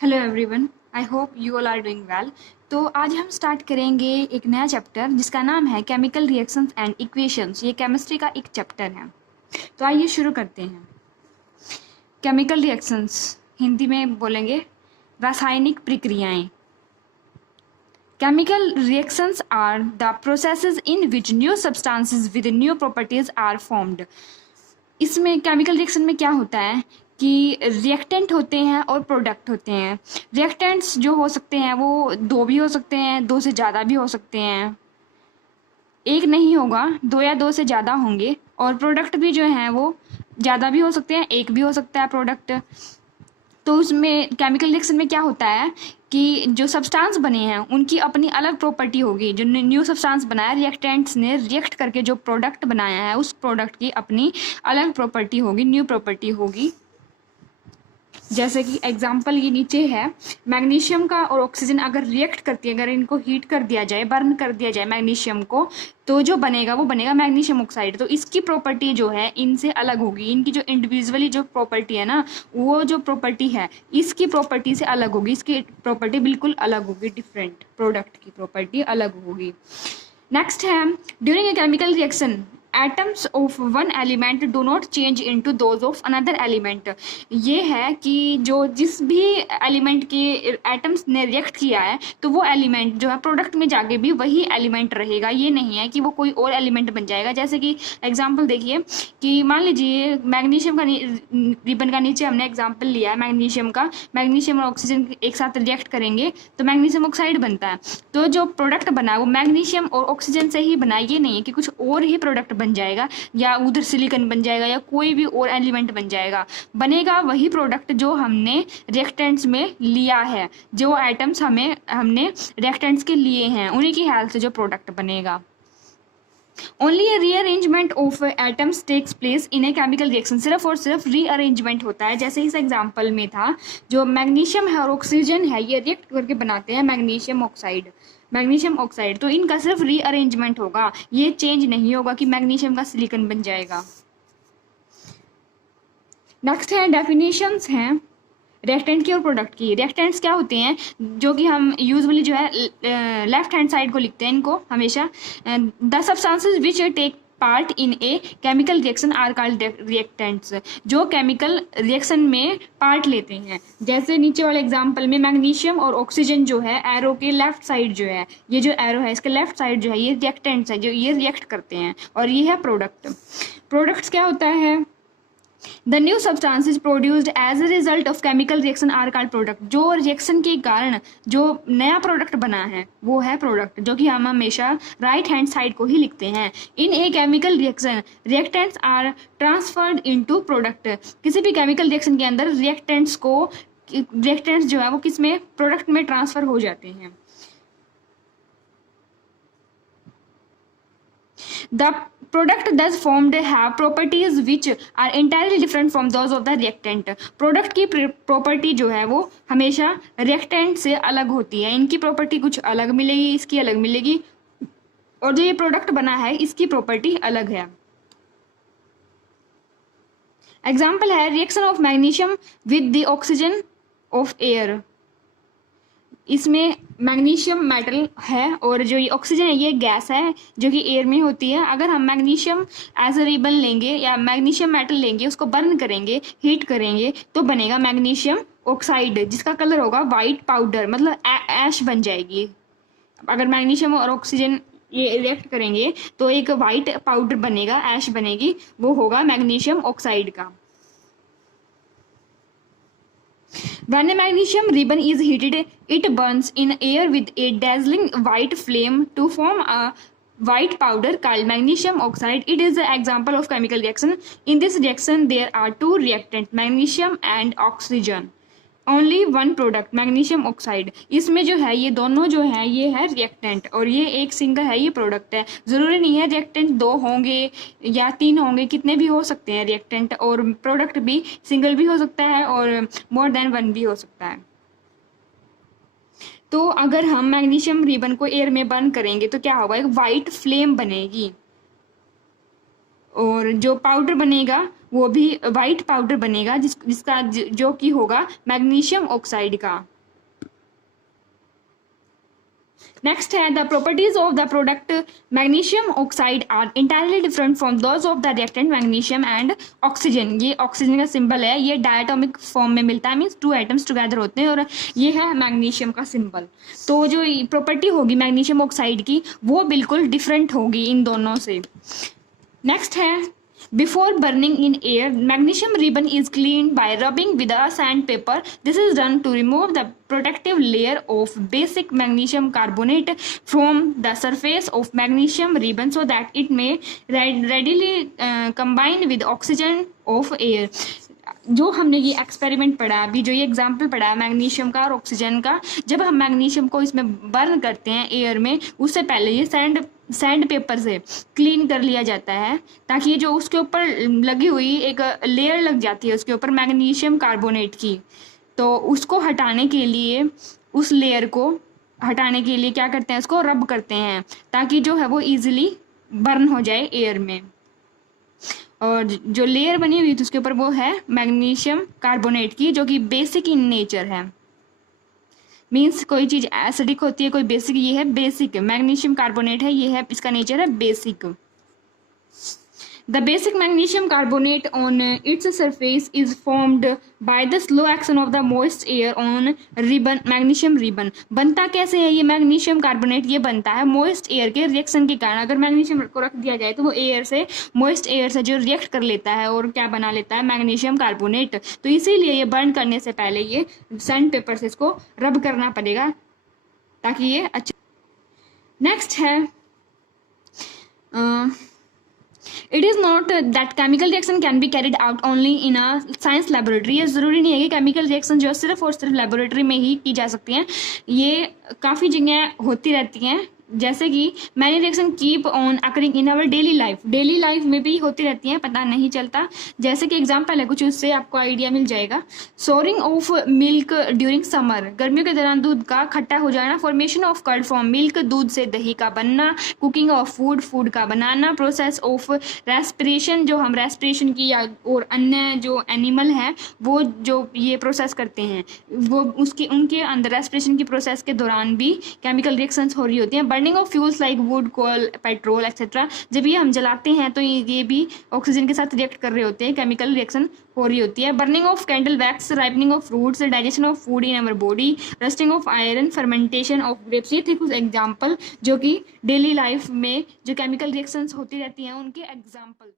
Hello everyone, I hope you all are doing well. तो आज हम स्टार्ट करेंगे एक नया चैप्टर जिसका नाम है केमिकल रिएक्शंस एंड इक्वेशंस। ये केमिस्ट्री का एक चैप्टर है। तो आइए शुरू करते हैं। केमिकल रिएक्शंस हिंदी में बोलेंगे रासायनिक प्रक्रियाएं। Chemical reactions are the processes in which new substances with new properties are formed। इसमें केमिकल रिएक्शन में क्या होता है कि रिएक्टेंट होते हैं और प्रोडक्ट होते हैं। रिएक्टेंट्स जो हो सकते हैं वो दो भी हो सकते हैं, दो से ज़्यादा भी हो सकते हैं, एक नहीं होगा, दो या दो से ज़्यादा होंगे। और प्रोडक्ट भी जो हैं वो ज़्यादा भी हो सकते हैं, एक भी हो सकता है प्रोडक्ट। तो उसमें केमिकल रिएक्शन में क्या होता है कि जो सब्सटेंस बने हैं उनकी अपनी अलग प्रॉपर्टी होगी। जो न्यू सब्सटेंस बनाया रिएक्टेंट्स ने रिएक्ट करके जो प्रोडक्ट बनाया है उस प्रोडक्ट की अपनी अलग प्रॉपर्टी होगी, न्यू प्रॉपर्टी होगी। जैसे कि एग्जांपल ये नीचे है, मैग्नीशियम का और ऑक्सीजन अगर रिएक्ट करती है, अगर इनको हीट कर दिया जाए, बर्न कर दिया जाए मैग्नीशियम को, तो जो बनेगा वो बनेगा मैग्नीशियम ऑक्साइड। तो इसकी प्रॉपर्टी जो है इनसे अलग होगी। इनकी जो इंडिविजुअली जो प्रॉपर्टी है ना, वो जो प्रॉपर्टी है इसकी प्रॉपर्टी से अलग होगी। इसकी प्रॉपर्टी बिल्कुल अलग होगी, डिफरेंट प्रोडक्ट की प्रॉपर्टी अलग होगी। नेक्स्ट है, during a chemical reaction atoms of one element do not change into those of another element। ये है कि जो जिस भी एलिमेंट के एटम्स ने रिएक्ट किया है तो वो एलिमेंट जो है प्रोडक्ट में जाके भी वही एलिमेंट रहेगा। ये नहीं है कि वो कोई और एलिमेंट बन जाएगा। जैसे कि एग्जांपल देखिए कि मान लीजिए मैग्नीशियम का रिबन का नीचे हमने एग्जांपल लिया है मैग्नीशियम का। मैग्नीशियम और ऑक्सीजन एक साथ रिएक्ट करेंगे तो मैग्नीशियम ऑक्साइड बनता है। तो जो प्रोडक्ट बना है वो मैग्नीशियम और ऑक्सीजन से ही बना है। ये नहीं है कि कुछ और ही प्रोडक्ट बन जाएगा या उधर सिलिकॉन बन जाएगा या कोई भी और एलिमेंट बन जाएगा। बनेगा वही प्रोडक्ट जो हमने रिएक्टेंट्स में लिया है। जो आइटम्स हमने रिएक्टेंट्स के लिए हैं उन्हीं की हेल्प से जो प्रोडक्ट बनेगा। Only a rearrangement of atoms takes place in a chemical reaction. सिर्फ और सिर्फ रीअरेंजमेंट होता है। जैसे इस एग्जांपल में था, जो मैग्नीशियम है और ऑक्सीजन है ये रिएक्ट करके बनाते हैं मैग्नीशियम ऑक्साइड। मैग्नीशियम ऑक्साइड तो इनका सिर्फ रीअरेंजमेंट होगा, ये चेंज नहीं होगा कि मैग्नीशियम का सिलिकॉन बन जाएगा। नेक्स्ट है डेफिनेशंस हैं रिएक्टेंट की और प्रोडक्ट की। रिएक्टेंट्स क्या होते हैं, जो कि हम यूजुअली जो है लेफ्ट हैंड साइड को लिखते हैं इनको हमेशा। The substances which take part in a chemical reaction are called reactants. जो केमिकल रिएक्शन में पार्ट लेते हैं। जैसे नीचे वाले एग्जांपल में मैग्नीशियम और ऑक्सीजन जो है एरो के लेफ्ट साइड जो है, ये जो एरो है इसके लेफ्ट साइड जो है ये रिएक्टेंट्स है, जो ये रिएक्ट करते हैं। और ये है प्रोडक्ट। प्रोडक्ट्स क्या होता है, the new substances produced as a result of chemical reaction are called product. जो रिएक्शन के कारण जो नया प्रोडक्ट बना है वो है प्रोडक्ट, जो कि हम हमेशा राइट हैंड साइड को ही लिखते हैं। In a chemical reaction reactants are transferred into product. किसी भी केमिकल रिएक्शन के अंदर रिएक्टेंट्स जो है वो किस में, प्रोडक्ट में ट्रांसफर हो जाते हैं। The product thus formed have properties which are entirely different from those of the reactant। Product की प्रॉपर्टी जो है वो हमेशा रिएक्टेंट से अलग होती है। इनकी प्रॉपर्टी कुछ अलग मिलेगी, इसकी अलग मिलेगी, और जो ये प्रोडक्ट बना है इसकी प्रॉपर्टी अलग है। एग्जाम्पल है reaction of magnesium with the oxygen of air. इसमें मैग्नीशियम मेटल है और जो ये ऑक्सीजन है ये गैस है जो कि एयर में होती है। अगर हम मैग्नीशियम एज अ रिबन लेंगे या मैग्नीशियम मेटल लेंगे, उसको बर्न करेंगे, हीट करेंगे, तो बनेगा मैग्नीशियम ऑक्साइड जिसका कलर होगा वाइट पाउडर, मतलब ऐश बन जाएगी। अगर मैग्नीशियम और ऑक्सीजन ये रिएक्ट करेंगे तो एक वाइट पाउडर बनेगा, ऐश बनेगी, वो होगा मैग्नीशियम ऑक्साइड का। When a magnesium ribbon is heated, it burns in air with a dazzling white flame to form a white powder called magnesium oxide. It is an example of chemical reaction. In this reaction, there are two reactants, magnesium and oxygen. Only one product magnesium oxide. इसमें जो है ये दोनों जो है ये है reactant और ये एक सिंगल है, ये प्रोडक्ट है। ज़रूरी नहीं है रिएक्टेंट दो होंगे या तीन होंगे, कितने भी हो सकते हैं रिएक्टेंट, और प्रोडक्ट भी सिंगल भी हो सकता है और मोर देन वन भी हो सकता है। तो अगर हम मैग्नीशियम रिबन को एयर में बर्न करेंगे तो क्या होगा, एक वाइट फ्लेम बनेगी। और जो पाउडर बनेगा वो भी वाइट पाउडर बनेगा जिसका जो कि होगा मैग्नीशियम ऑक्साइड का। नेक्स्ट है the properties of the product magnesium oxide are entirely different from those of the reactant magnesium and oxygen. ये ऑक्सीजन का सिंबल है, ये डायटोमिक फॉर्म में मिलता है, मीन्स 2 एटम्स टुगेदर होते हैं, और ये है मैग्नीशियम का सिंबल। तो जो प्रॉपर्टी होगी मैग्नीशियम ऑक्साइड की वो बिल्कुल डिफरेंट होगी इन दोनों से। नेक्स्ट है before burning in air, magnesium ribbon is cleaned by rubbing with a sandpaper. This is done to remove the protective layer of basic magnesium carbonate from the surface of magnesium ribbon so that it may readily combine with oxygen of air. जो हमने ये experiment पढ़ा अभी, जो ये example पढ़ा है magnesium का और ऑक्सीजन का, जब हम मैग्नीशियम को इसमें बर्न करते हैं एयर में, उससे पहले ये सैंड पेपर से क्लीन कर लिया जाता है, ताकि ये जो उसके ऊपर लगी हुई एक लेयर लग जाती है उसके ऊपर मैग्नीशियम कार्बोनेट की, तो उसको हटाने के लिए, उस लेयर को हटाने के लिए क्या करते हैं, उसको रब करते हैं ताकि जो है वो ईजिली बर्न हो जाए एयर में। और जो लेयर बनी हुई थी उसके ऊपर वो है मैग्नीशियम कार्बोनेट की, जो कि बेसिक इन नेचर है। मीन्स कोई चीज़ एसिडिक होती है, कोई बेसिक, ये है बेसिक मैग्नीशियम कार्बोनेट है, ये है इसका नेचर है basic. The basic magnesium carbonate on its surface is formed by the slow action of the moist air on ribbon, magnesium ribbon। बनता कैसे है ये मैग्नीशियम कार्बोनेट? ये बनता है मोइस्ट एयर के रिएक्शन के कारण। अगर मैग्नीशियम को रख दिया जाए तो वो एयर से, मोइस्ट एयर से जो रिएक्ट कर लेता है और क्या बना लेता है, मैग्नीशियम कार्बोनेट। तो इसीलिए ये बर्न करने से पहले ये सैंड पेपर से इसको रब करना पड़ेगा ताकि ये अच्छा। नेक्स्ट है it is not that chemical reaction can be carried out only in a science laboratory. ये ज़रूरी नहीं है कि केमिकल रिएक्शन जो है सिर्फ और सिर्फ लेबोरेटरी में ही की जा सकती हैं, ये काफ़ी जगह होती रहती हैं। जैसे कि many reaction keep on occurring in our daily life में भी होती रहती हैं, पता नहीं चलता। जैसे कि एग्जांपल है कुछ, उससे आपको आइडिया मिल जाएगा। Souring of milk during summer, गर्मियों के दौरान दूध का खट्टा हो जाना। Formation of curd from milk, दूध से दही का बनना। कुकिंग ऑफ फूड का बनाना। प्रोसेस ऑफ रेस्पिरेशन, जो हम रेस्पिरेशन की या और अन्य जो एनिमल हैं वो जो ये प्रोसेस करते हैं, वो उनके अंदर रेस्पिरेशन की प्रोसेस के दौरान भी केमिकल रिएक्शंस हो रही होती हैं। Burning of fuels like wood, coal, petrol etcetera, जब ये हम जलाते हैं तो ये भी ऑक्सीजन के साथ रिएक्ट कर रहे होते हैं, केमिकल रिएक्शन हो रही होती है। Burning of candle wax, ripening of fruits, digestion of food in our body, rusting of iron, fermentation of grapes. ये थे कुछ एग्जाम्पल जो कि डेली लाइफ में जो केमिकल रिएक्शंस होती रहती हैं उनके एग्जाम्पल।